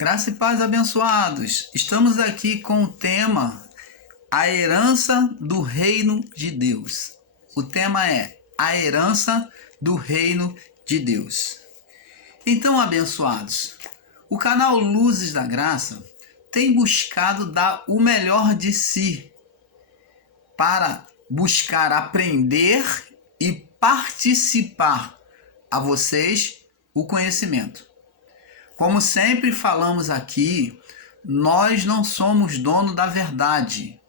Graça e paz, abençoados. Estamos aqui com o tema A Herança do Reino de Deus. O tema é A Herança do Reino de Deus. Então, abençoados, o canal Luzes da Graça tem buscado dar o melhor de si para buscar aprender e participar a vocês o conhecimento. Como sempre falamos aqui, nós não somos dono da verdade.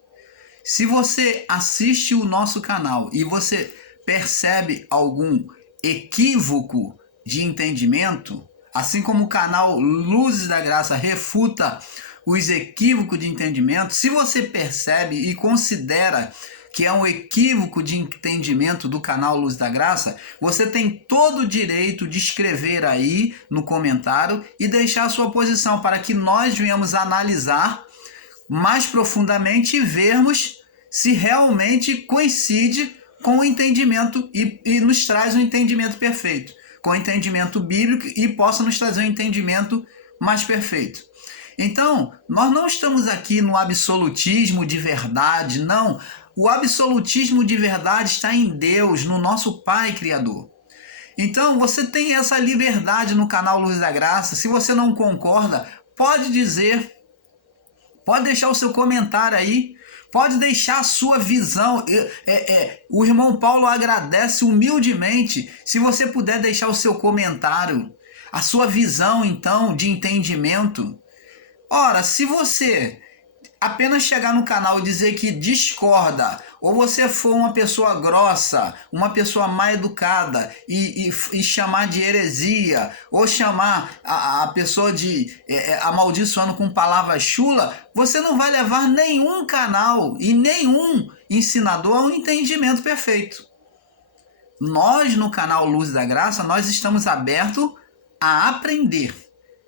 Se você assiste o nosso canal e você percebe algum equívoco de entendimento, assim como o canal Luzes da Graça refuta os equívocos de entendimento, se você percebe e considera que é um equívoco de entendimento do canal Luz da Graça, você tem todo o direito de escrever aí no comentário e deixar a sua posição para que nós venhamos analisar mais profundamente e vermos se realmente coincide com o entendimento e nos traz um entendimento perfeito, com o entendimento bíblico e possa nos trazer um entendimento mais perfeito. Então, nós não estamos aqui no absolutismo de verdade, não. O absolutismo de verdade está em Deus, no nosso Pai Criador. Então, você tem essa liberdade no canal Luz da Graça. Se você não concorda, pode dizer, pode deixar o seu comentário aí, pode deixar a sua visão. O irmão Paulo agradece humildemente se você puder deixar o seu comentário, a sua visão, então, de entendimento. Ora, se você apenas chegar no canal e dizer que discorda, ou você for uma pessoa grossa, uma pessoa mal educada e chamar de heresia, ou chamar a pessoa de amaldiçoando com palavras chula, você não vai levar nenhum canal e nenhum ensinador a um entendimento perfeito. Nós no canal Luz da Graça, nós estamos abertos a aprender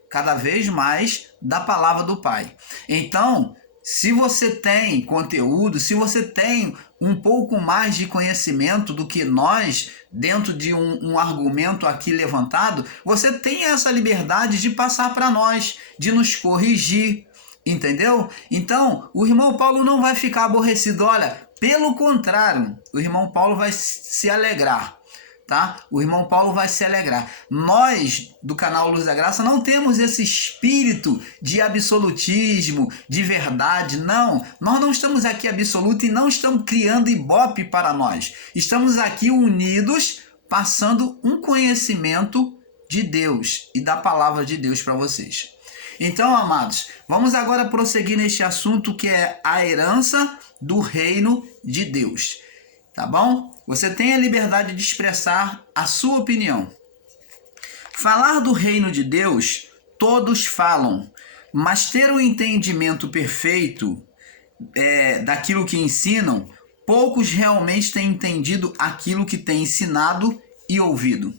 cada vez mais da palavra do Pai. Então, se você tem conteúdo, se você tem um pouco mais de conhecimento do que nós, dentro de um argumento aqui levantado, você tem essa liberdade de passar para nós, de nos corrigir, entendeu? Então, o irmão Paulo não vai ficar aborrecido, olha, pelo contrário, o irmão Paulo vai se alegrar. Tá? O irmão Paulo vai se alegrar. Nós, do canal Luz da Graça, não temos esse espírito de absolutismo, de verdade, não. Nós não estamos aqui absoluto e não estamos criando ibope para nós. Estamos aqui unidos, passando um conhecimento de Deus e da palavra de Deus para vocês. Então, amados, vamos agora prosseguir neste assunto que é a herança do reino de Deus. Tá bom? Você tem a liberdade de expressar a sua opinião. Falar do reino de Deus, todos falam, mas ter um entendimento perfeito daquilo que ensinam, poucos realmente têm entendido aquilo que têm ensinado e ouvido.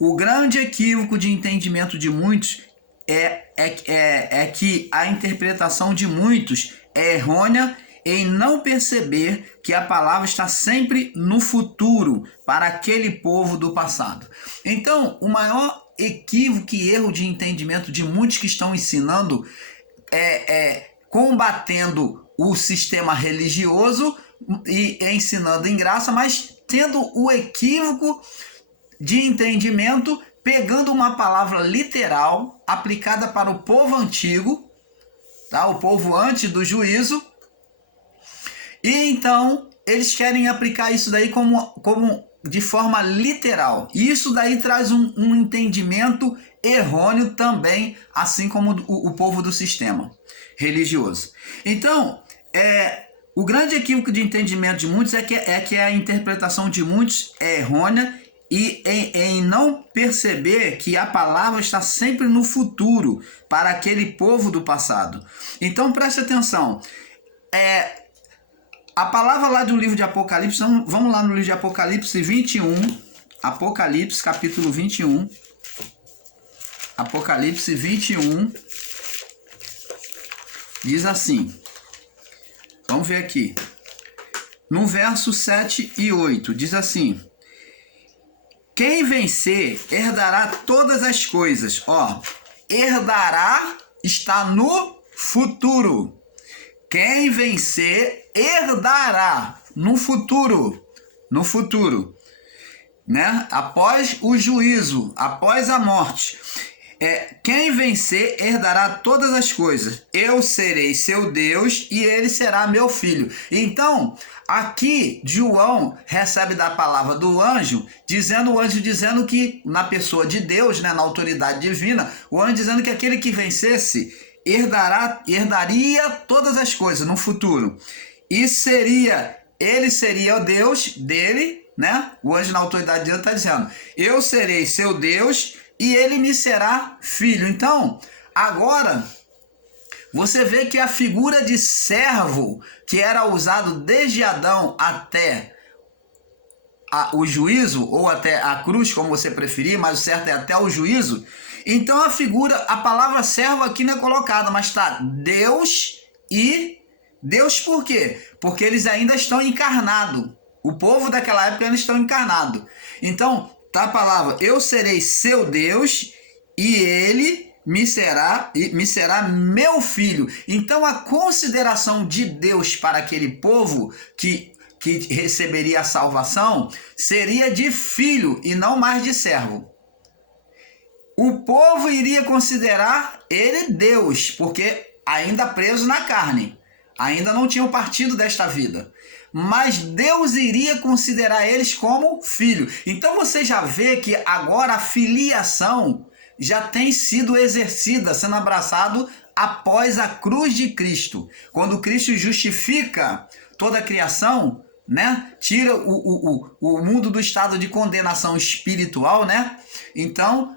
O grande equívoco de entendimento de muitos é que a interpretação de muitos é errônea em não perceber que a palavra está sempre no futuro para aquele povo do passado. Então, o maior equívoco e erro de entendimento de muitos que estão ensinando combatendo o sistema religioso e ensinando em graça, mas tendo o equívoco de entendimento, pegando uma palavra literal aplicada para o povo antigo, tá? O povo antes do juízo. E então, eles querem aplicar isso daí como de forma literal. E isso daí traz um entendimento errôneo também, assim como o povo do sistema religioso. Então, o grande equívoco de entendimento de muitos é que a interpretação de muitos é errônea e em não perceber que a palavra está sempre no futuro para aquele povo do passado. Então, preste atenção. A palavra lá do livro de Apocalipse, então, vamos lá no livro de Apocalipse 21, Apocalipse capítulo 21, Apocalipse 21, diz assim, vamos ver aqui, no verso 7 e 8, diz assim, quem vencer herdará todas as coisas, herdará está no futuro. Quem vencer herdará no futuro, né? Após o juízo, após a morte. Quem vencer herdará todas as coisas. Eu serei seu Deus e ele será meu filho. Então, aqui João recebe da palavra do anjo, o anjo dizendo que na pessoa de Deus, né, na autoridade divina, o anjo dizendo que aquele que vencesse herdaria todas as coisas no futuro. E ele seria o Deus dele, né? O anjo na autoridade de Deus está dizendo: eu serei seu Deus e ele me será filho. Então, agora, você vê que a figura de servo, que era usado desde Adão até o juízo, ou até a cruz, como você preferir, mas o certo é até o juízo. Então, a palavra servo aqui não é colocada, mas está Deus e Deus por quê? Porque eles ainda estão encarnados. O povo daquela época ainda estão encarnados. Então, tá a palavra: eu serei seu Deus e ele me será meu filho. Então, a consideração de Deus para aquele povo que receberia a salvação seria de filho e não mais de servo. O povo iria considerar ele Deus, porque ainda preso na carne, ainda não tinham partido desta vida. Mas Deus iria considerar eles como filho. Então você já vê que agora a filiação já tem sido exercida, sendo abraçado após a cruz de Cristo. Quando Cristo justifica toda a criação, né? Tira o mundo do estado de condenação espiritual, né? Então,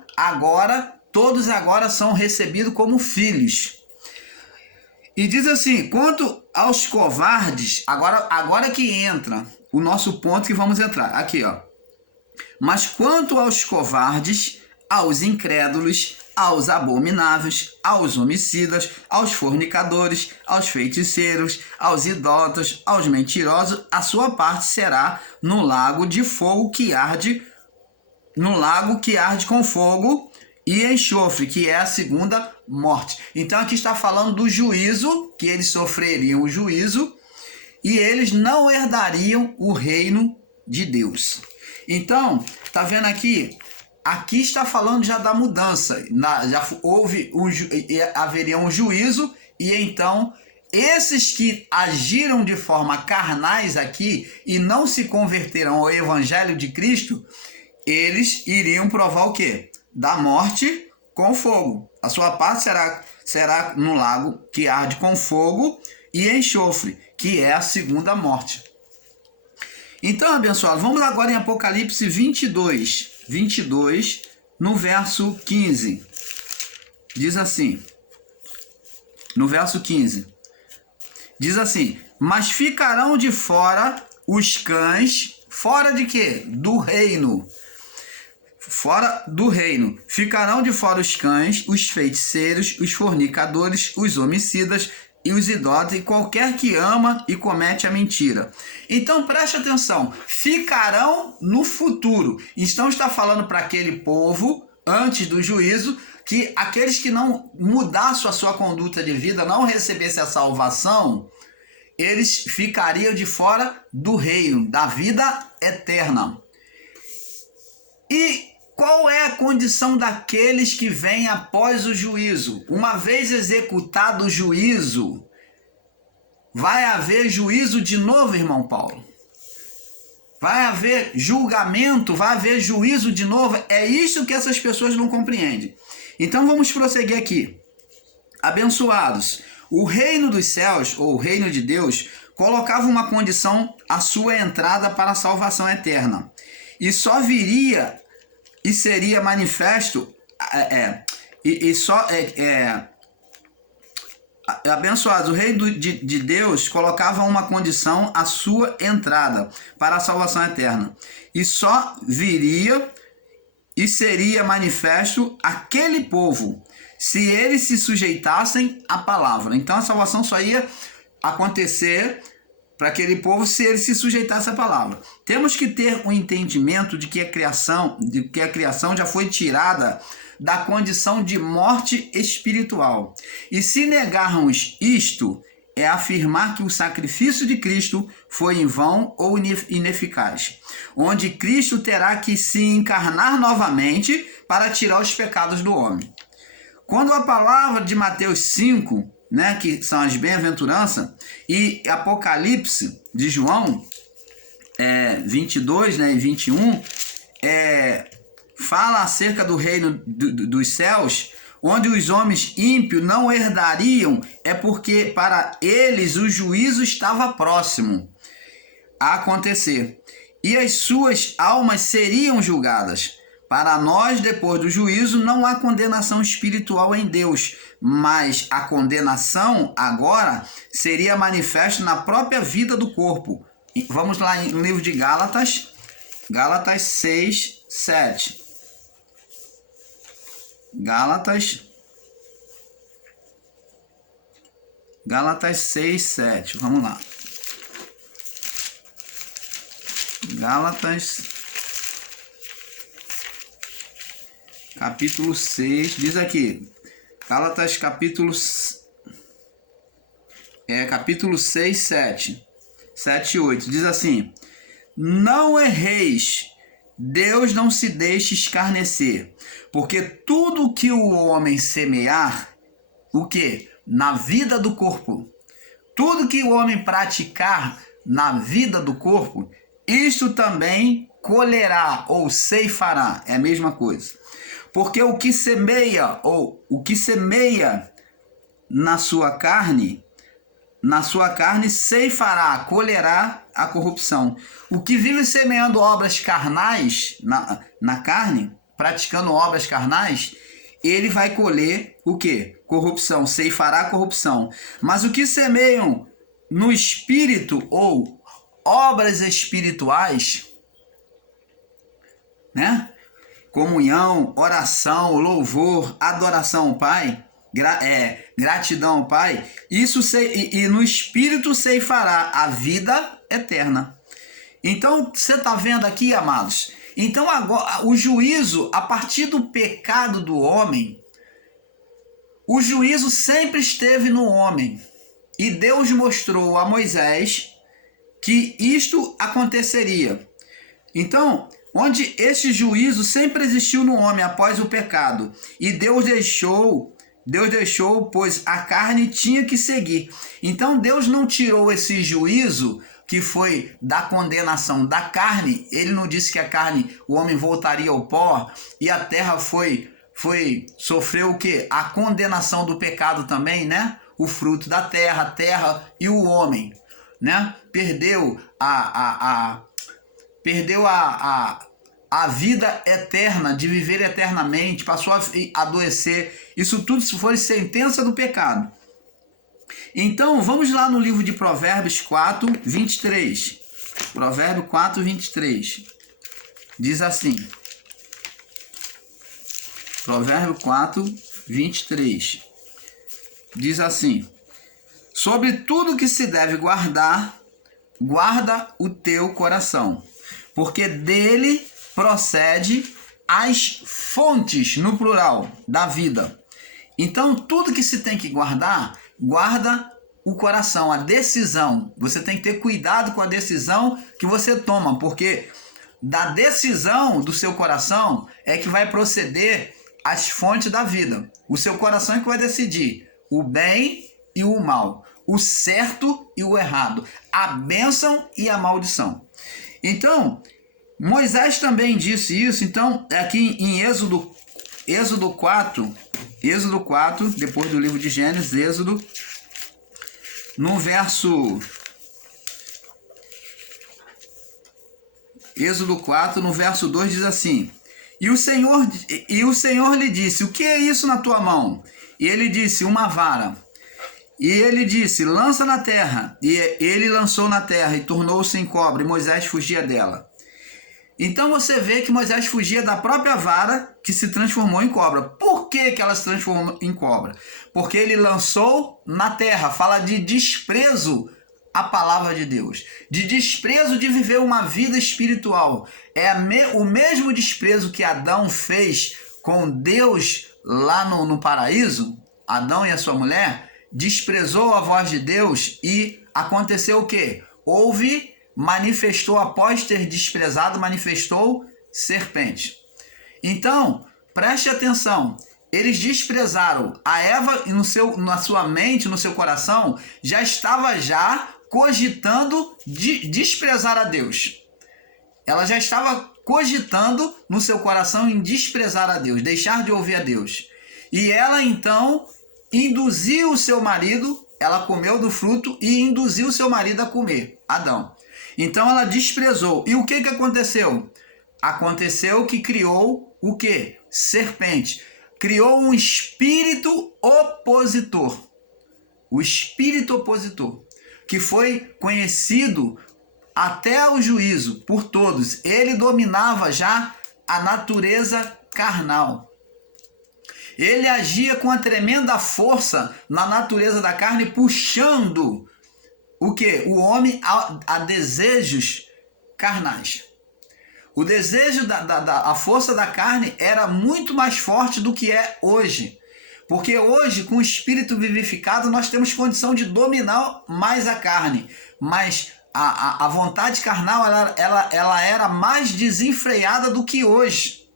todos agora são recebidos como filhos. E diz assim: quanto aos covardes, agora que entra o nosso ponto que vamos entrar, aqui ó. Mas quanto aos covardes, aos incrédulos, aos abomináveis, aos homicidas, aos fornicadores, aos feiticeiros, aos idólatras, aos mentirosos, a sua parte será no lago de fogo que arde, com fogo e enxofre, que é a segunda morte. Então aqui está falando do juízo, que eles sofreriam o juízo e eles não herdariam o reino de Deus. Então, tá vendo aqui? Aqui está falando já da mudança. Haveria um juízo e então esses que agiram de forma carnais aqui e não se converteram ao evangelho de Cristo, eles iriam provar o quê? Da morte com fogo. A sua parte será no lago que arde com fogo e enxofre, que é a segunda morte. Então, abençoado, vamos agora em Apocalipse 22, no verso 15. Diz assim, no verso 15, diz assim: mas ficarão de fora os cães, fora de quê? Do reino. Fora do reino. Ficarão de fora os cães, os feiticeiros, os fornicadores, os homicidas e os idólatras e qualquer que ama e comete a mentira. Então preste atenção, ficarão no futuro. Então está falando para aquele povo, antes do juízo, que aqueles que não mudassem a sua conduta de vida, não recebessem a salvação, eles ficariam de fora do reino, da vida eterna. E qual é a condição daqueles que vêm após o juízo? Uma vez executado o juízo, vai haver juízo de novo, irmão Paulo? Vai haver julgamento, vai haver juízo de novo? É isso que essas pessoas não compreendem. Então vamos prosseguir aqui. Abençoados, o reino dos céus, ou o reino de Deus, colocava uma condição à sua entrada para a salvação eterna. E só viria e seria manifesto, abençoados, o reino de Deus colocava uma condição à sua entrada para a salvação eterna. E só viria e seria manifesto aquele povo, se eles se sujeitassem à palavra. Então a salvação só ia acontecer para aquele povo se ele se sujeitasse à palavra. Temos que ter um entendimento de que a criação já foi tirada da condição de morte espiritual. E se negarmos isto, é afirmar que o sacrifício de Cristo foi em vão ou ineficaz, onde Cristo terá que se encarnar novamente para tirar os pecados do homem. Quando a palavra de Mateus 5, né, que são as bem-aventuranças, e Apocalipse de João 22, né, e 21, fala acerca do reino dos céus, onde os homens ímpios não herdariam, é porque para eles o juízo estava próximo a acontecer, e as suas almas seriam julgadas. Para nós, depois do juízo, não há condenação espiritual em Deus, mas a condenação agora seria manifesta na própria vida do corpo. Vamos lá no livro de Gálatas, Gálatas 6, 7. Gálatas 6, 7. Vamos lá. Gálatas, capítulo 6, diz aqui. Gálatas, capítulo 6, 7. 7 e 8. Diz assim: não erreis, Deus não se deixe escarnecer, porque tudo que o homem semear, o que? Na vida do corpo, tudo que o homem praticar na vida do corpo, isto também colherá ou ceifará, é a mesma coisa. Porque o que semeia na sua carne ceifará, colherá a corrupção. O que vive semeando obras carnais na carne, praticando obras carnais, ele vai colher o quê? Corrupção, ceifará a corrupção. Mas o que semeiam no espírito ou obras espirituais, né? Comunhão, oração, louvor, adoração ao Pai, gratidão ao Pai, isso e no Espírito ceifará a vida eterna. Então, você está vendo aqui, amados? Então, agora, o juízo, a partir do pecado do homem, o juízo sempre esteve no homem. E Deus mostrou a Moisés que isto aconteceria. Então, onde esse juízo sempre existiu no homem após o pecado, e Deus deixou, pois a carne tinha que seguir. Então Deus não tirou esse juízo que foi da condenação da carne. Ele não disse que a carne, o homem voltaria ao pó, e a terra sofreu o quê? A condenação do pecado também, né? O fruto da terra, a terra e o homem, né? Perdeu a vida eterna, de viver eternamente, passou a adoecer. Isso tudo foi sentença do pecado. Então, vamos lá no livro de Provérbios 4, 23. Provérbio 4, 23. Diz assim. Provérbio 4, 23. Diz assim: sobre tudo que se deve guardar, guarda o teu coração, porque dele procede as fontes, no plural, da vida. Então, tudo que se tem que guardar, guarda o coração, a decisão. Você tem que ter cuidado com a decisão que você toma, porque da decisão do seu coração é que vai proceder as fontes da vida. O seu coração é que vai decidir o bem e o mal, o certo e o errado, a bênção e a maldição. Então, Moisés também disse isso. Então, aqui em Êxodo 4, depois do livro de Gênesis, Êxodo, no verso 2 diz assim: E o Senhor lhe disse: o que é isso na tua mão? E ele disse: uma vara. E ele disse: lança na terra. E ele lançou na terra e tornou-se em cobra, e Moisés fugia dela. Então você vê que Moisés fugia da própria vara, que se transformou em cobra. Por que ela se transformou em cobra? Porque ele lançou na terra. Fala de desprezo à palavra de Deus, de desprezo de viver uma vida espiritual. É o mesmo desprezo que Adão fez com Deus lá no paraíso, Adão e a sua mulher, desprezou a voz de Deus e aconteceu o quê? Manifestou, após ter desprezado, manifestou serpente. Então, preste atenção, eles desprezaram a Eva e na sua mente, no seu coração, já estava cogitando desprezar a Deus. Ela já estava cogitando no seu coração em desprezar a Deus, deixar de ouvir a Deus. E ela então induziu o seu marido, ela comeu do fruto e induziu o seu marido a comer, Adão. Então ela desprezou. E o que aconteceu? Aconteceu que criou o quê? Serpente. Criou um espírito opositor. O espírito opositor, que foi conhecido até o juízo por todos. Ele dominava já a natureza carnal. Ele agia com a tremenda força na natureza da carne, puxando o quê? O homem a desejos carnais. O desejo a força da carne era muito mais forte do que é hoje. Porque hoje, com o espírito vivificado, nós temos condição de dominar mais a carne. Mas a vontade carnal, ela era mais desenfreada do que hoje.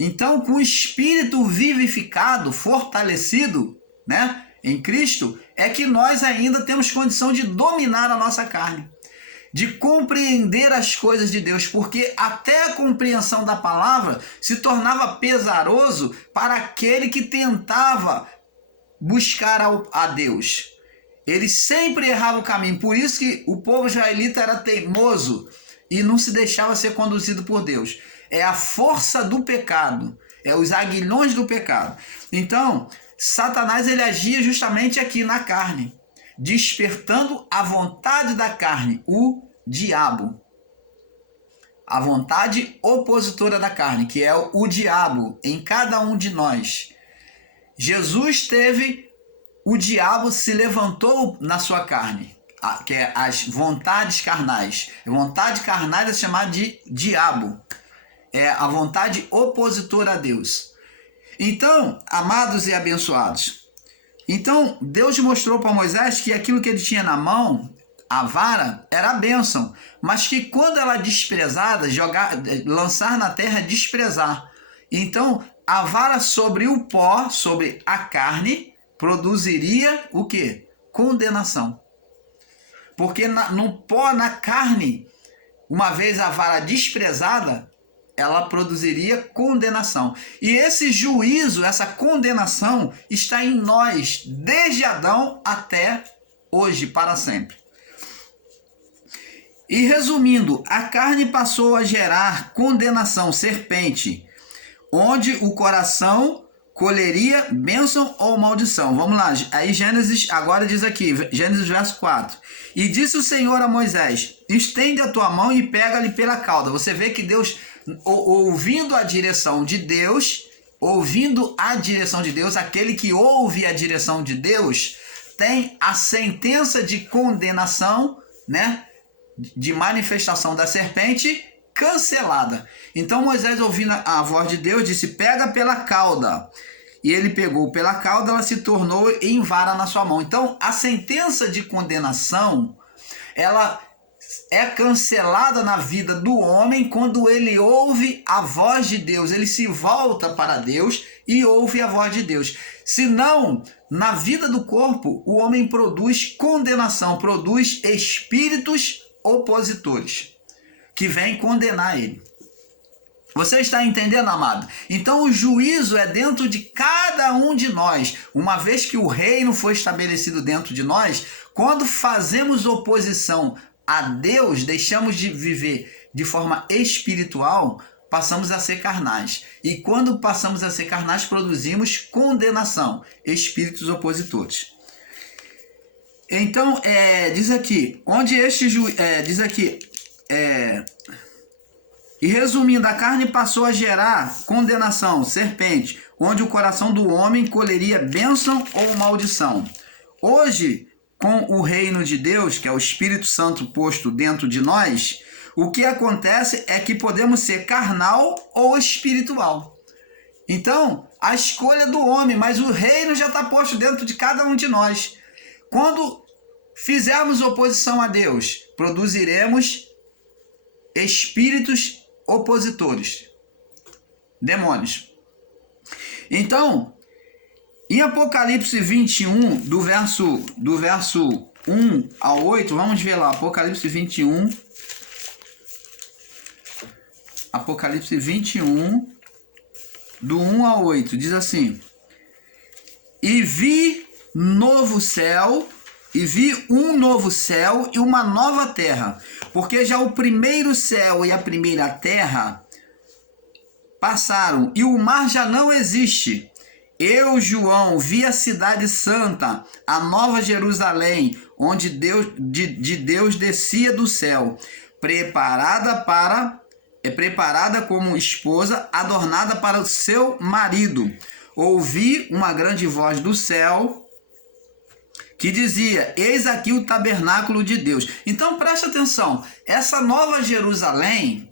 Então, com o espírito vivificado, fortalecido, né, em Cristo, é que nós ainda temos condição de dominar a nossa carne, de compreender as coisas de Deus, porque até a compreensão da palavra se tornava pesaroso para aquele que tentava buscar a Deus. Ele sempre errava o caminho, por isso que o povo israelita era teimoso e não se deixava ser conduzido por Deus. É a força do pecado, é os aguilhões do pecado. Então, Satanás ele agia justamente aqui na carne, despertando a vontade da carne, o diabo. A vontade opositora da carne, que é o diabo em cada um de nós. Jesus teve, o diabo se levantou na sua carne, que é as vontades carnais. A vontade carnal é chamada de diabo. É a vontade opositora a Deus. Então, amados e abençoados, então Deus mostrou para Moisés que aquilo que ele tinha na mão, a vara, era a bênção, mas que quando ela desprezada, lançar na terra, desprezar. Então, a vara sobre o pó, sobre a carne, produziria o quê? Condenação. Porque no pó, na carne, uma vez a vara desprezada, ela produziria condenação. E esse juízo, essa condenação, está em nós, desde Adão até hoje, para sempre. E resumindo, a carne passou a gerar condenação, serpente, onde o coração colheria bênção ou maldição. Vamos lá, aí Gênesis, agora diz aqui, Gênesis verso 4. E disse o Senhor a Moisés, estende a tua mão e pega-lhe pela cauda. Você vê que Deus, ouvindo a direção de Deus, aquele que ouve a direção de Deus, tem a sentença de condenação, né, de manifestação da serpente cancelada. Então Moisés, ouvindo a voz de Deus, disse, pega pela cauda. E ele pegou pela cauda, ela se tornou em vara na sua mão. Então a sentença de condenação, ela é cancelada na vida do homem quando ele ouve a voz de Deus. Ele se volta para Deus e ouve a voz de Deus. Senão, na vida do corpo, o homem produz condenação, produz espíritos opositores que vêm condenar ele. Você está entendendo, amado? Então o juízo é dentro de cada um de nós. Uma vez que o reino foi estabelecido dentro de nós, quando fazemos oposição a Deus, deixamos de viver de forma espiritual, passamos a ser carnais. E quando passamos a ser carnais, produzimos condenação, espíritos opositores. Então, diz aqui, e resumindo, a carne passou a gerar condenação, serpente, onde o coração do homem colheria bênção ou maldição. Hoje, com o reino de Deus, que é o Espírito Santo posto dentro de nós, o que acontece é que podemos ser carnal ou espiritual. Então, a escolha do homem, mas o reino já está posto dentro de cada um de nós. Quando fizermos oposição a Deus, produziremos espíritos opositores, demônios. Então, em Apocalipse 21, do verso 1 ao 8, vamos ver lá, Apocalipse 21, do 1 ao 8, diz assim: E vi um novo céu e uma nova terra, porque já o primeiro céu e a primeira terra passaram, e o mar já não existe. Eu, João, vi a cidade santa, a nova Jerusalém, onde de Deus descia do céu, preparada como esposa, adornada para o seu marido. Ouvi uma grande voz do céu que dizia: Eis aqui o tabernáculo de Deus. Então preste atenção, essa nova Jerusalém,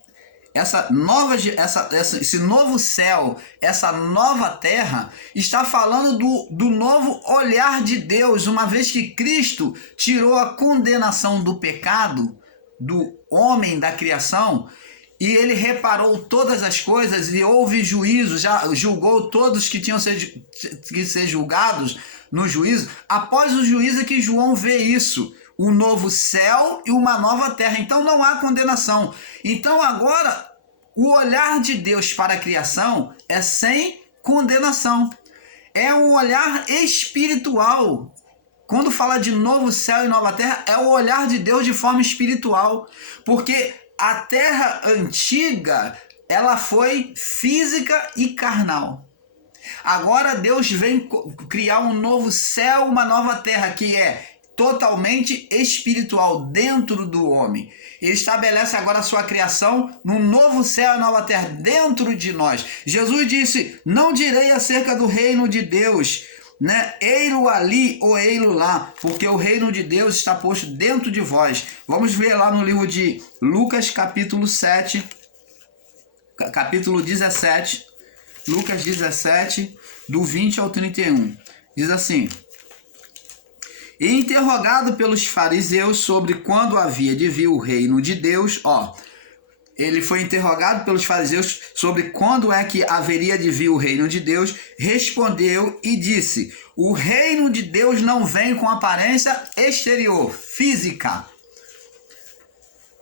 esse novo céu, essa nova terra, está falando do novo olhar de Deus, uma vez que Cristo tirou a condenação do pecado do homem, da criação, e ele reparou todas as coisas e houve juízo, já julgou todos que tinham que ser julgados no juízo. Após o juízo é que João vê isso, o novo céu e uma nova terra. Então não há condenação. Então agora o olhar de Deus para a criação é sem condenação. É um olhar espiritual. Quando fala de novo céu e nova terra, é o olhar de Deus de forma espiritual. Porque a terra antiga, ela foi física e carnal. Agora Deus vem criar um novo céu, uma nova terra, que é totalmente espiritual dentro do homem. Ele estabelece agora a sua criação num novo céu e nova terra dentro de nós. Jesus disse: não direi acerca do reino de Deus, né? Ei-lo ali ou ei-lo lá, porque o reino de Deus está posto dentro de vós. Vamos ver lá no livro de Lucas, capítulo 7, capítulo 17, Lucas 17, do 20 ao 31. Diz assim: E interrogado pelos fariseus sobre quando havia de vir o reino de Deus, ele foi interrogado pelos fariseus sobre quando é que haveria de vir o reino de Deus, respondeu e disse: o reino de Deus não vem com aparência exterior, física.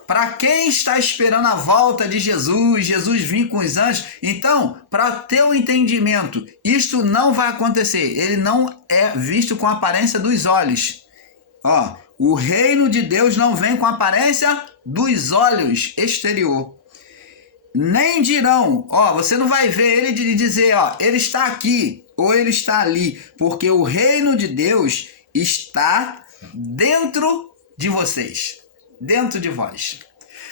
Para quem está esperando a volta de Jesus vir com os anjos, então, para ter o entendimento, isto não vai acontecer. Ele não é visto com a aparência dos olhos. O reino de Deus não vem com a aparência dos olhos exterior. Nem dirão, você não vai ver ele de dizer, ele está aqui ou ele está ali, porque o reino de Deus está dentro de vocês, dentro de vós.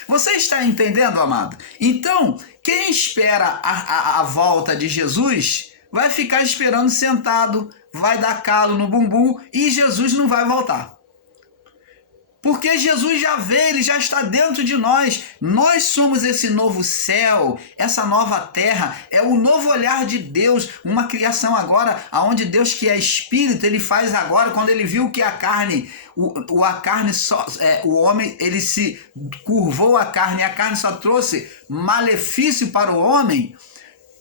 Você está entendendo, amado? Então, quem espera a volta de Jesus vai ficar esperando sentado, vai dar calo no bumbum e Jesus não vai voltar. Porque Jesus já veio, ele já está dentro de nós. Nós somos esse novo céu, essa nova terra, é o novo olhar de Deus, uma criação agora, onde Deus, que é espírito, ele faz agora, quando ele viu que a carne, o homem, ele se curvou a carne só trouxe malefício para o homem,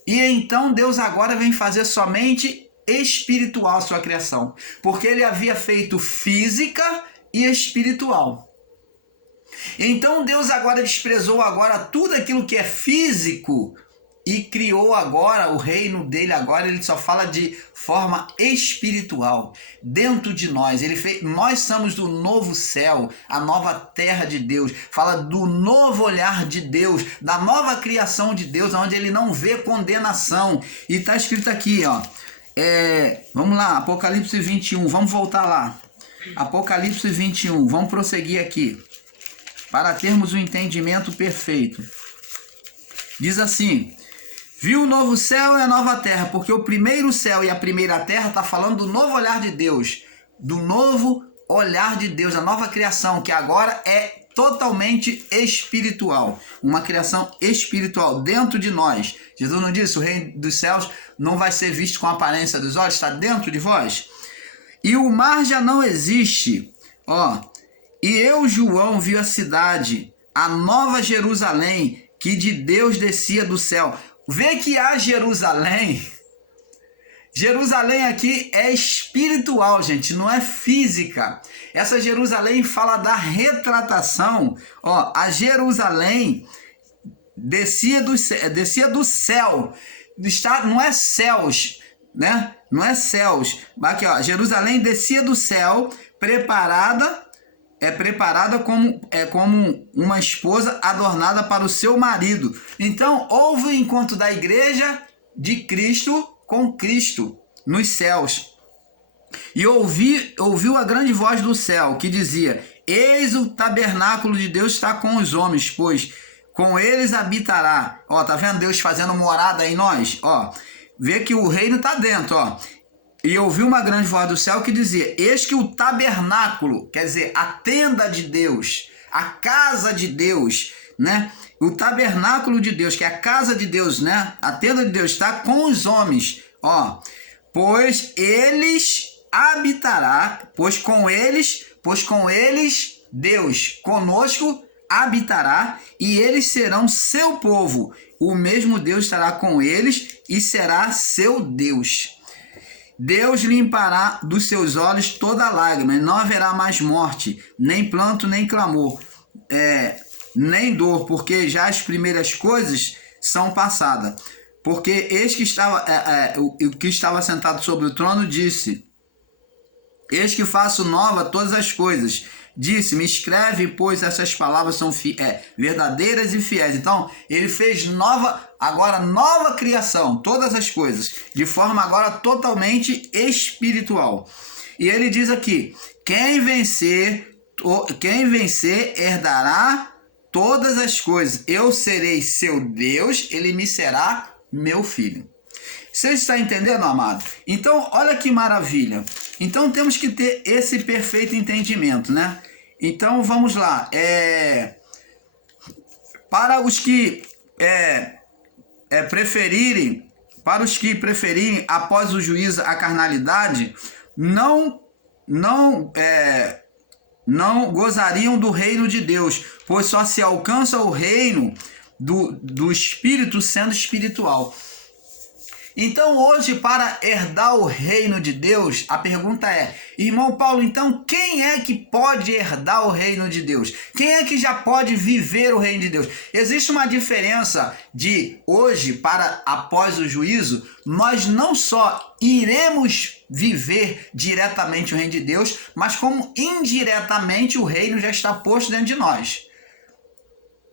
e então Deus agora vem fazer somente espiritual sua criação, porque ele havia feito física e espiritual. Então Deus agora desprezou tudo aquilo que é físico e criou agora o reino dele. Agora ele só fala de forma espiritual dentro de nós. Nós somos do novo céu, a nova terra de Deus. Fala do novo olhar de Deus, da nova criação de Deus, onde ele não vê condenação. E está escrito aqui, vamos lá, Apocalipse 21, vamos voltar lá. Apocalipse 21, vamos prosseguir aqui, para termos um entendimento perfeito. Diz assim: viu o novo céu e a nova terra, porque o primeiro céu e a primeira terra está falando do novo olhar de Deus, do novo olhar de Deus, a nova criação, que agora é totalmente espiritual. Uma criação espiritual dentro de nós. Jesus não disse, o reino dos céus não vai ser visto com a aparência dos olhos, está dentro de vós. E o mar já não existe. E eu, João, vi a cidade, a nova Jerusalém, que de Deus descia do céu. Vê que a Jerusalém aqui é espiritual, gente, não é física. Essa Jerusalém fala da retratação. A Jerusalém descia do céu. Não é céus, né? Não é céus. Aqui, Jerusalém descia do céu, preparada como uma esposa adornada para o seu marido. Então, houve o encontro da igreja de Cristo com Cristo nos céus. E ouviu a grande voz do céu que dizia: eis o tabernáculo de Deus está com os homens, pois com eles habitará. Tá vendo Deus fazendo morada em nós? Vê que o reino está dentro, E ouviu uma grande voz do céu que dizia: eis que o tabernáculo, quer dizer, a tenda de Deus, a casa de Deus, né? O tabernáculo de Deus, que é a casa de Deus, né? A tenda de Deus está com os homens, pois eles habitará, pois com eles Deus conosco habitará, e eles serão seu povo. O mesmo Deus estará com eles e será seu Deus. Deus limpará dos seus olhos toda lágrima, e não haverá mais morte, nem pranto, nem clamor, nem dor, porque já as primeiras coisas são passadas. Porque eis que o que estava sentado sobre o trono disse: eis que faço nova todas as coisas. Disse-me: escreve, pois essas palavras são verdadeiras e fiéis. Então, ele fez nova criação, todas as coisas, de forma agora totalmente espiritual. E ele diz aqui: quem vencer herdará todas as coisas. Eu serei seu Deus, ele me será meu filho. Você está entendendo, amado? Então, olha que maravilha. Então, temos que ter esse perfeito entendimento, né? Então, vamos lá. Para os que preferirem após o juízo a carnalidade, não gozariam do reino de Deus, pois só se alcança o reino do Espírito sendo espiritual. Então, hoje, para herdar o reino de Deus, a pergunta é: irmão Paulo, então quem é que pode herdar o reino de Deus? Quem é que já pode viver o reino de Deus? Existe uma diferença de hoje para após o juízo. Nós não só iremos viver diretamente o reino de Deus, mas como indiretamente o reino já está posto dentro de nós.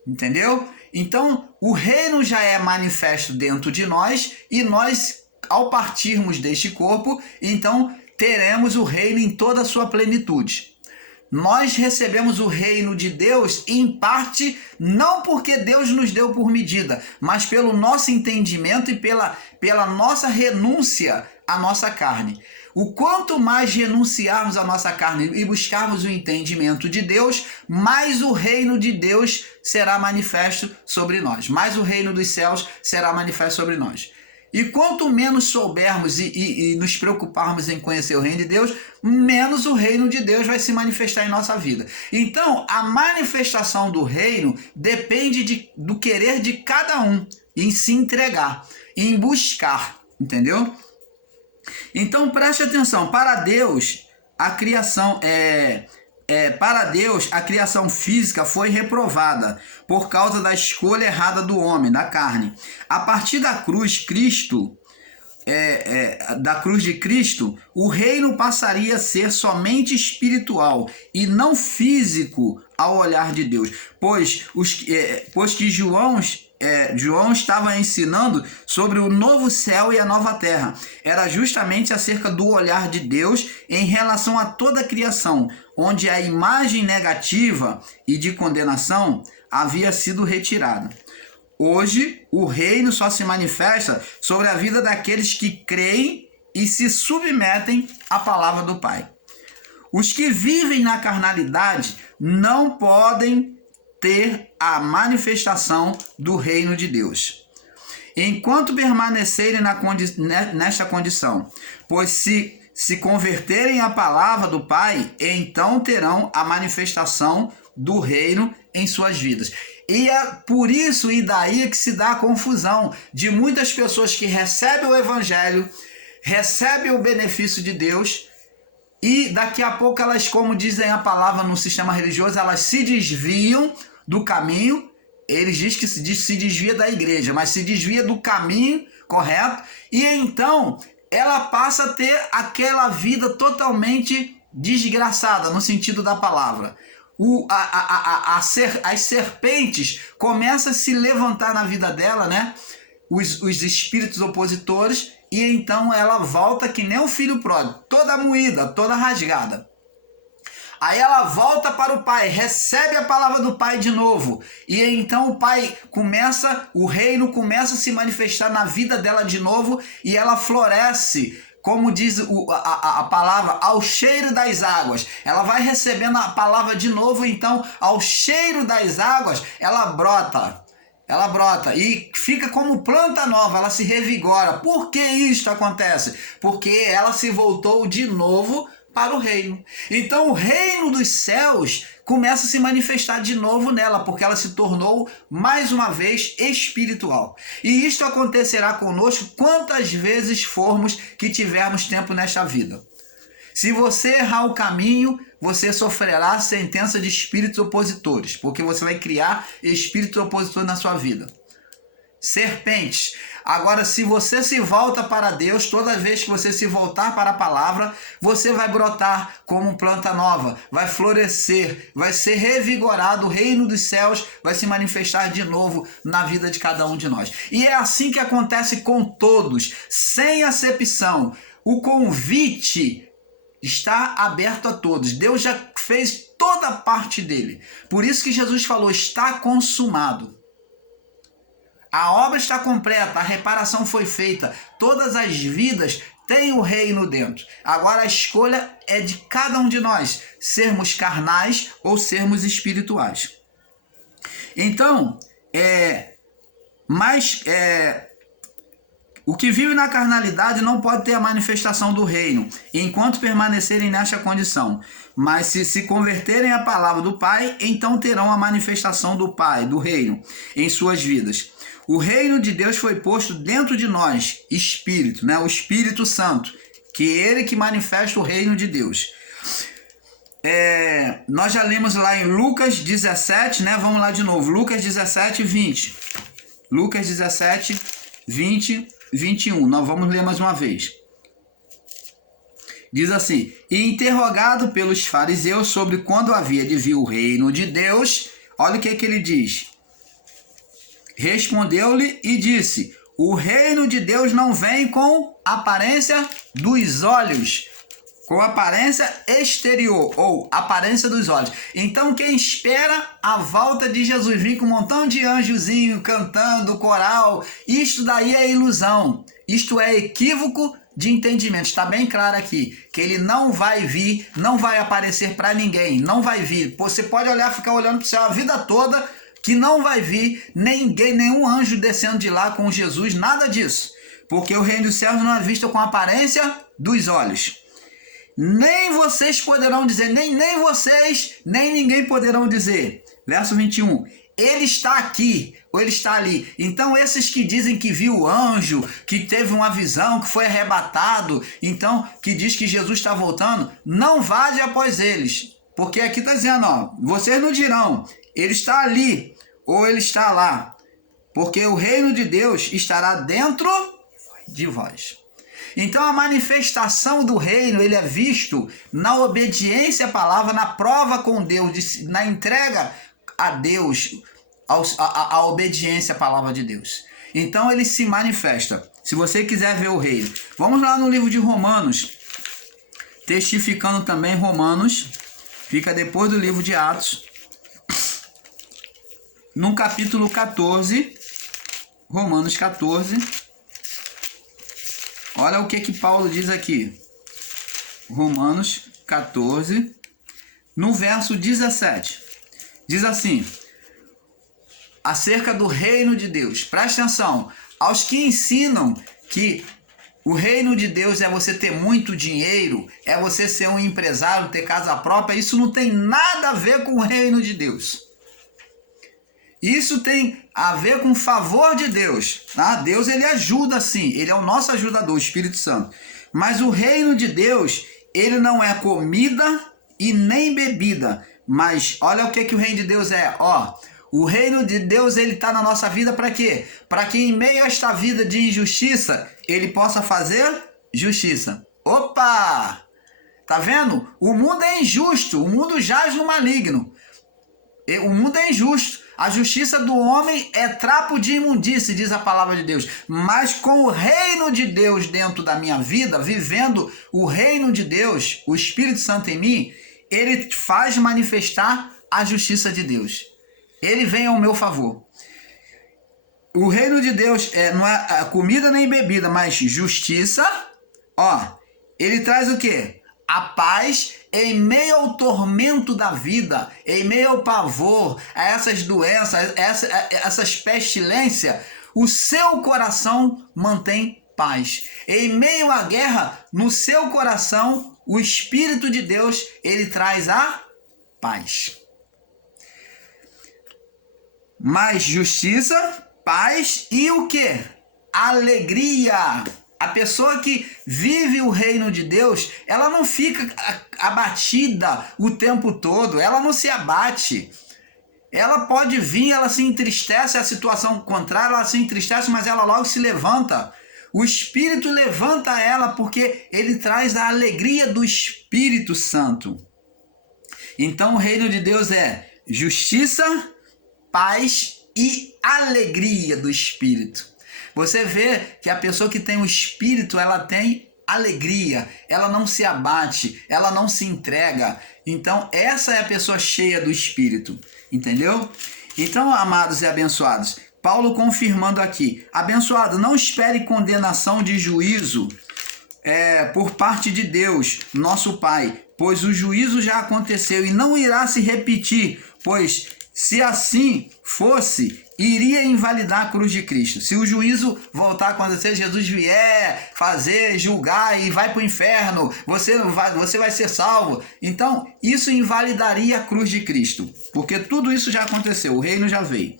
Entendeu? Então, o reino já é manifesto dentro de nós, e nós, ao partirmos deste corpo, então teremos o reino em toda a sua plenitude. Nós recebemos o reino de Deus em parte, não porque Deus nos deu por medida, mas pelo nosso entendimento e pela nossa renúncia à nossa carne. O quanto mais renunciarmos à nossa carne e buscarmos o entendimento de Deus, mais o reino de Deus será manifesto sobre nós. Mais o reino dos céus será manifesto sobre nós. E quanto menos soubermos e nos preocuparmos em conhecer o reino de Deus, menos o reino de Deus vai se manifestar em nossa vida. Então, a manifestação do reino depende do querer de cada um em se entregar, em buscar, entendeu? Então preste atenção, para Deus a criação física foi reprovada por causa da escolha errada do homem, da carne. A partir da cruz de Cristo, o reino passaria a ser somente espiritual e não físico ao olhar de Deus, pois que João estava ensinando sobre o novo céu e a nova terra. Era justamente acerca do olhar de Deus em relação a toda a criação, onde a imagem negativa e de condenação havia sido retirada. Hoje, o reino só se manifesta sobre a vida daqueles que creem e se submetem à palavra do Pai. Os que vivem na carnalidade não podem ter a manifestação do reino de Deus. Enquanto permanecerem nesta condição, pois se converterem à palavra do Pai, então terão a manifestação do reino em suas vidas. E é por isso e daí que se dá a confusão de muitas pessoas que recebem o evangelho, recebem o benefício de Deus, e daqui a pouco elas, como dizem a palavra no sistema religioso, elas se desviam do caminho. Eles dizem que se desvia da igreja, mas se desvia do caminho correto, e então ela passa a ter aquela vida totalmente desgraçada, no sentido da palavra. As serpentes começam a se levantar na vida dela, né? Os espíritos opositores, e então ela volta que nem o filho pródigo, toda moída, toda rasgada. Aí ela volta para o pai, recebe a palavra do pai de novo, e então o pai o reino começa a se manifestar na vida dela de novo, e ela floresce, como diz a palavra, ao cheiro das águas. Ela vai recebendo a palavra de novo, então ao cheiro das águas ela brota. Ela brota e fica como planta nova, ela se revigora. Por que isto acontece? Porque ela se voltou de novo para o reino. Então o reino dos céus começa a se manifestar de novo nela, porque ela se tornou mais uma vez espiritual. E isto acontecerá conosco quantas vezes formos que tivermos tempo nesta vida. Se você errar o caminho, você sofrerá sentença de espíritos opositores, porque você vai criar espíritos opositores na sua vida. Serpentes. Agora, se você se volta para Deus, toda vez que você se voltar para a palavra, você vai brotar como planta nova, vai florescer, vai ser revigorado, o reino dos céus vai se manifestar de novo na vida de cada um de nós. E é assim que acontece com todos, sem acepção. O convite está aberto a todos. Deus já fez toda a parte dele. Por isso que Jesus falou, está consumado. A obra está completa, a reparação foi feita. Todas as vidas têm o reino dentro. Agora a escolha é de cada um de nós, sermos carnais ou sermos espirituais. Então, o que vive na carnalidade não pode ter a manifestação do reino, enquanto permanecerem nesta condição. Mas se converterem à palavra do Pai, então terão a manifestação do Pai, do reino, em suas vidas. O reino de Deus foi posto dentro de nós, Espírito, né? O Espírito Santo, que é ele que manifesta o reino de Deus. Nós já lemos lá em Lucas 17, né? Vamos lá de novo, Lucas 17, 20. Lucas 17, 20, 21. Nós vamos ler mais uma vez. Diz assim: e interrogado pelos fariseus sobre quando havia de vir o reino de Deus, olha o que ele diz. Respondeu-lhe e disse: o reino de Deus não vem com aparência dos olhos, com aparência exterior, ou aparência dos olhos. Então quem espera a volta de Jesus vir com um montão de anjozinho cantando, coral, isto daí é ilusão, isto é equívoco de entendimento. Está bem claro aqui que ele não vai vir, não vai aparecer para ninguém, não vai vir. Você pode ficar olhando para o céu a vida toda, que não vai vir ninguém, nenhum anjo descendo de lá com Jesus, nada disso. Porque o reino dos céus não é visto com a aparência dos olhos. Nem vocês poderão dizer, nem vocês, nem ninguém poderão dizer. Verso 21. Ele está aqui, ou ele está ali. Então esses que dizem que viu o anjo, que teve uma visão, que foi arrebatado, então que diz que Jesus está voltando, não vade após eles. Porque aqui está dizendo, vocês não dirão, ele está ali, ou ele está lá, porque o reino de Deus estará dentro de vós. Então a manifestação do reino, ele é visto na obediência à palavra, na prova com Deus, na entrega a Deus, a obediência à palavra de Deus. Então ele se manifesta. Se você quiser ver o reino, vamos lá no livro de Romanos, testificando também Romanos, fica depois do livro de Atos, no capítulo 14, Romanos 14, olha o que Paulo diz aqui. Romanos 14, no verso 17. Diz assim: acerca do reino de Deus. Presta atenção, aos que ensinam que o reino de Deus é você ter muito dinheiro, é você ser um empresário, ter casa própria, isso não tem nada a ver com o reino de Deus. Isso tem a ver com o favor de Deus. Tá? Deus, ele ajuda sim, ele é o nosso ajudador, o Espírito Santo. Mas o reino de Deus, ele não é comida e nem bebida. Mas olha o que o reino de Deus é. Ó, o reino de Deus, ele está na nossa vida para quê? Para que em meio a esta vida de injustiça, ele possa fazer justiça. Opa! Tá vendo? O mundo é injusto, o mundo jaz no maligno. O mundo é injusto. A justiça do homem é trapo de imundície, diz a palavra de Deus. Mas com o reino de Deus dentro da minha vida, vivendo o reino de Deus, o Espírito Santo em mim, ele faz manifestar a justiça de Deus. Ele vem ao meu favor. O reino de Deus não é comida nem bebida, mas justiça. Ó, ele traz o quê? A paz em meio ao tormento da vida, em meio ao pavor, a essas doenças, essas pestilências, o seu coração mantém paz. Em meio à guerra, no seu coração, o Espírito de Deus, ele traz a paz. Mais justiça, paz e o quê? Alegria. A pessoa que vive o reino de Deus, ela não fica abatida o tempo todo, ela não se abate. Ela pode vir, ela se entristece, a situação contrária, ela se entristece, mas ela logo se levanta. O Espírito levanta ela porque ele traz a alegria do Espírito Santo. Então o reino de Deus é justiça, paz e alegria do Espírito. Você vê que a pessoa que tem o Espírito, ela tem alegria, ela não se abate, ela não se entrega. Então, essa é a pessoa cheia do Espírito, entendeu? Então, amados e abençoados, Paulo confirmando aqui, abençoado, não espere condenação de juízo por parte de Deus, nosso Pai, pois o juízo já aconteceu e não irá se repetir, pois se assim fosse, iria invalidar a cruz de Cristo. Se o juízo voltar a acontecer, Jesus vier fazer, julgar e vai para o inferno, você vai ser salvo. Então, isso invalidaria a cruz de Cristo, porque tudo isso já aconteceu, o reino já veio.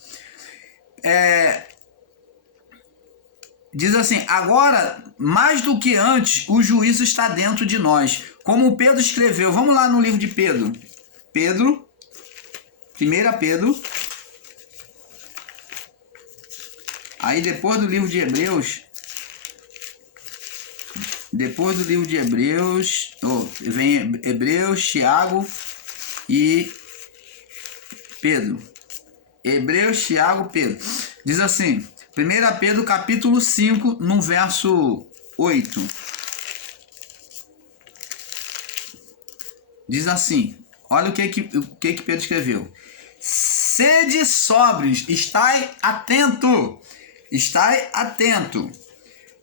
Diz assim, agora, mais do que antes, o juízo está dentro de nós. Como Pedro escreveu, vamos lá no livro de Pedro. 1 Pedro, aí depois do livro de Hebreus, vem Hebreus, Tiago e Pedro. Hebreus, Tiago, Pedro. Diz assim, 1 Pedro capítulo 5, no verso 8. Diz assim, olha o que Pedro escreveu. Sede sóbrios, estai atento,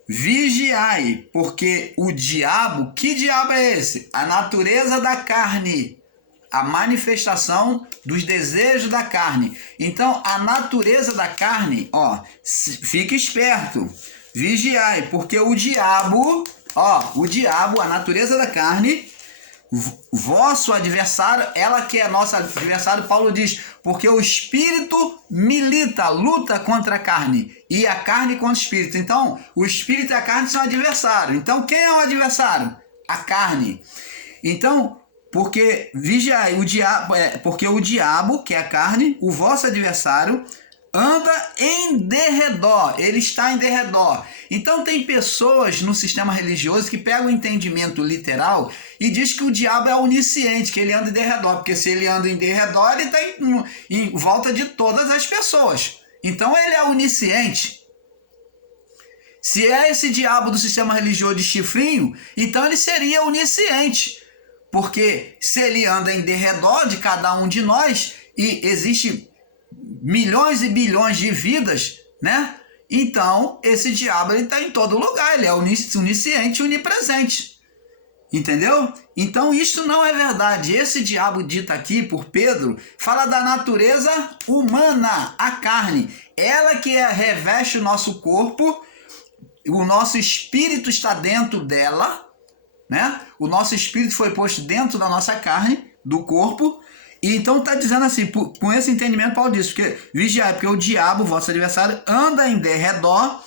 vigiai, porque o diabo, que diabo é esse? A natureza da carne, a manifestação dos desejos da carne. Então, a natureza da carne, ó, fique esperto, vigiai, porque o diabo, a natureza da carne, vosso adversário, ela que é nosso adversário, Paulo diz, porque o espírito milita, luta contra a carne, e a carne contra o espírito. Então, o espírito e a carne são adversários. Então, quem é o adversário? A carne. Então, porque vigiai, porque o diabo, que é a carne, o vosso adversário, anda em derredor, ele está em derredor. Então tem pessoas no sistema religioso que pegam o entendimento literal e diz que o diabo é onisciente, que ele anda em derredor, porque se ele anda em derredor, ele está em volta de todas as pessoas. Então ele é onisciente. Se é esse diabo do sistema religioso de chifrinho, então ele seria onisciente, porque se ele anda em derredor de cada um de nós e existe milhões e bilhões de vidas, né? Então, esse diabo está em todo lugar, ele é onisciente, onipresente. Entendeu? Então isso não é verdade. Esse diabo dito aqui por Pedro fala da natureza humana, a carne. Ela que reveste o nosso corpo, o nosso espírito está dentro dela, né? O nosso espírito foi posto dentro da nossa carne, do corpo. E então está dizendo assim, com esse entendimento Paulo diz, porque vigiai, porque o diabo, vosso adversário, anda em derredor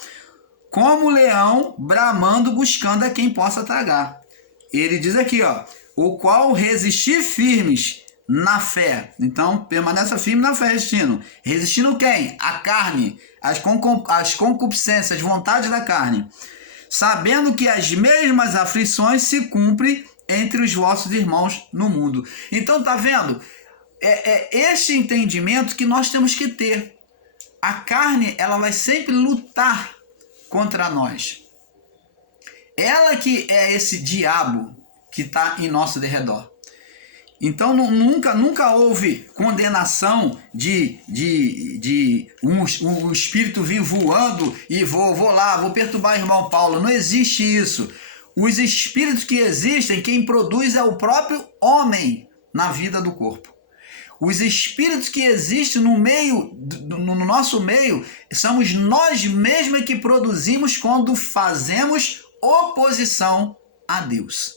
como leão bramando, buscando a quem possa tragar. Ele diz aqui, ó, o qual resistir firmes na fé. Então, permaneça firme na fé, resistindo. Resistindo quem? A carne, as concupiscências, as vontades da carne. Sabendo que as mesmas aflições se cumprem entre os vossos irmãos no mundo. Então, tá vendo? É este entendimento que nós temos que ter. A carne, ela vai sempre lutar contra nós. Ela que é esse diabo que está em nosso derredor. Então nunca houve condenação de um espírito vir voando e vou lá, vou perturbar o irmão Paulo. Não existe isso. Os espíritos que existem, quem produz é o próprio homem na vida do corpo. Os espíritos que existem no nosso meio, somos nós mesmos que produzimos quando fazemos oposição a Deus.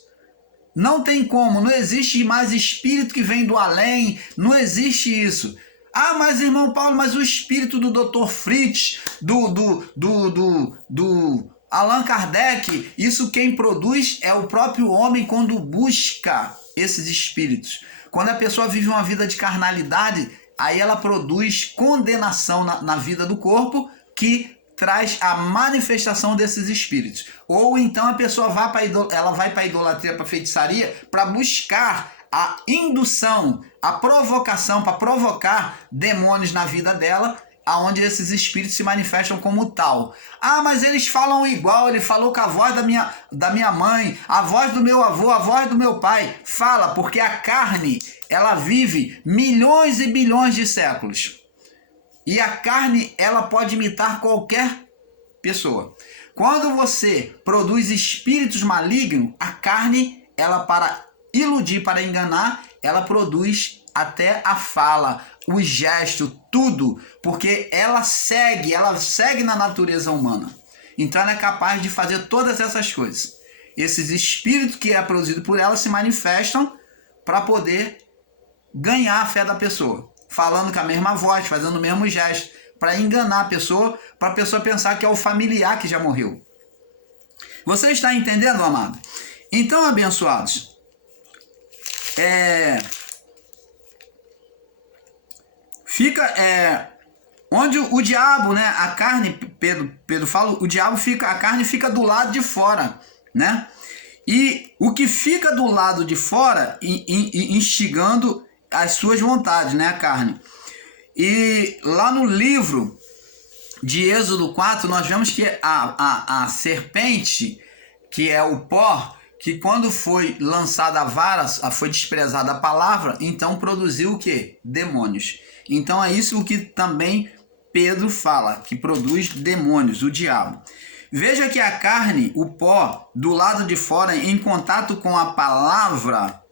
Não tem como, não existe mais espírito que vem do além, não existe isso. Ah, mas irmão Paulo, mas o espírito do Dr. Fritz, do Allan Kardec, isso quem produz é o próprio homem quando busca esses espíritos. Quando a pessoa vive uma vida de carnalidade, aí ela produz condenação na vida do corpo que traz a manifestação desses espíritos. Ou então a pessoa vai para a idolatria, para a feitiçaria, para buscar a indução, a provocação, para provocar demônios na vida dela, aonde esses espíritos se manifestam como tal. Ah, mas eles falam igual, ele falou com a voz da minha mãe, a voz do meu avô, a voz do meu pai. Fala, porque a carne, ela vive milhões e bilhões de séculos. E a carne, ela pode imitar qualquer pessoa. Quando você produz espíritos malignos, a carne, ela para iludir, para enganar, ela produz até a fala, o gesto, tudo, porque ela segue na natureza humana. Então ela é capaz de fazer todas essas coisas. Esses espíritos que é produzido por ela se manifestam para poder ganhar a fé da pessoa. Falando com a mesma voz, fazendo o mesmo gesto, para enganar a pessoa, para a pessoa pensar que é o familiar que já morreu. Você está entendendo, amado? Então, abençoados, onde o diabo, né, a carne, Pedro fala, a carne fica do lado de fora, né? E o que fica do lado de fora, instigando as suas vontades, né, a carne. E lá no livro de Êxodo 4, nós vemos que a serpente, que é o pó, que quando foi lançada a vara, foi desprezada a palavra, então produziu o quê? Demônios. Então é isso que também Pedro fala, que produz demônios, o diabo. Veja que a carne, o pó, do lado de fora, em contato com a palavra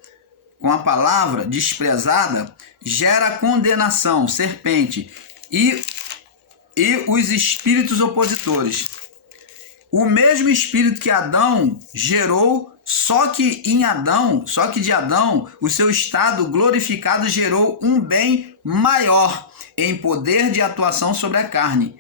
desprezada, gera condenação, serpente, e os espíritos opositores. O mesmo espírito que Adão gerou, só que de Adão, o seu estado glorificado gerou um bem maior em poder de atuação sobre a carne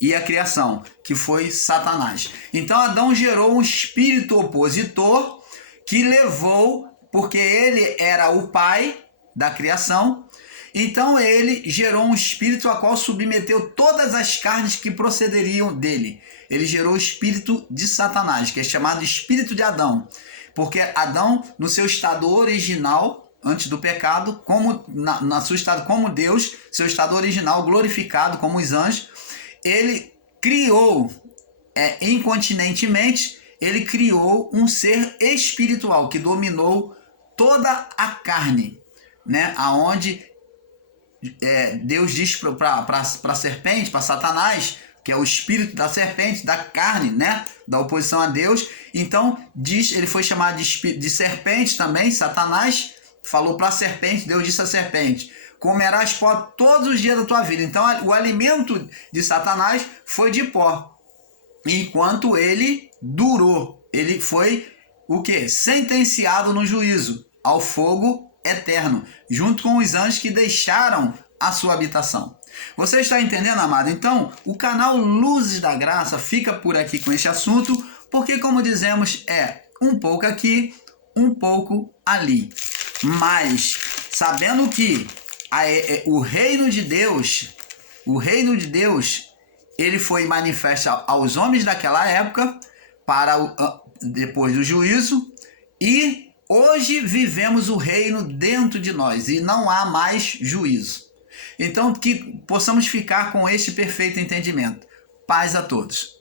e a criação, que foi Satanás. Então Adão gerou um espírito opositor que levou, porque ele era o pai da criação, então ele gerou um espírito a qual submeteu todas as carnes que procederiam dele. Ele gerou o espírito de Satanás, que é chamado espírito de Adão. Porque Adão, no seu estado original, antes do pecado, na seu estado como Deus, seu estado original, glorificado como os anjos, ele criou, incontinentemente, ele criou um ser espiritual que dominou toda a carne, né? Aonde Deus diz para a serpente, para Satanás, que é o espírito da serpente, da carne, né? Da oposição a Deus. Então, ele foi chamado de serpente também, Satanás falou para a serpente, Deus disse à serpente: comerás pó todos os dias da tua vida. Então, o alimento de Satanás foi de pó. Enquanto ele durou, ele foi o quê? Sentenciado no juízo ao fogo eterno, junto com os anjos que deixaram a sua habitação. Você está entendendo, amado? Então, o canal Luzes da Graça fica por aqui com este assunto, porque, como dizemos, é um pouco aqui, um pouco ali. Mas, sabendo que o reino de Deus, ele foi manifesto aos homens daquela época, depois do juízo, e hoje vivemos o reino dentro de nós, e não há mais juízo. Então, que possamos ficar com este perfeito entendimento. Paz a todos.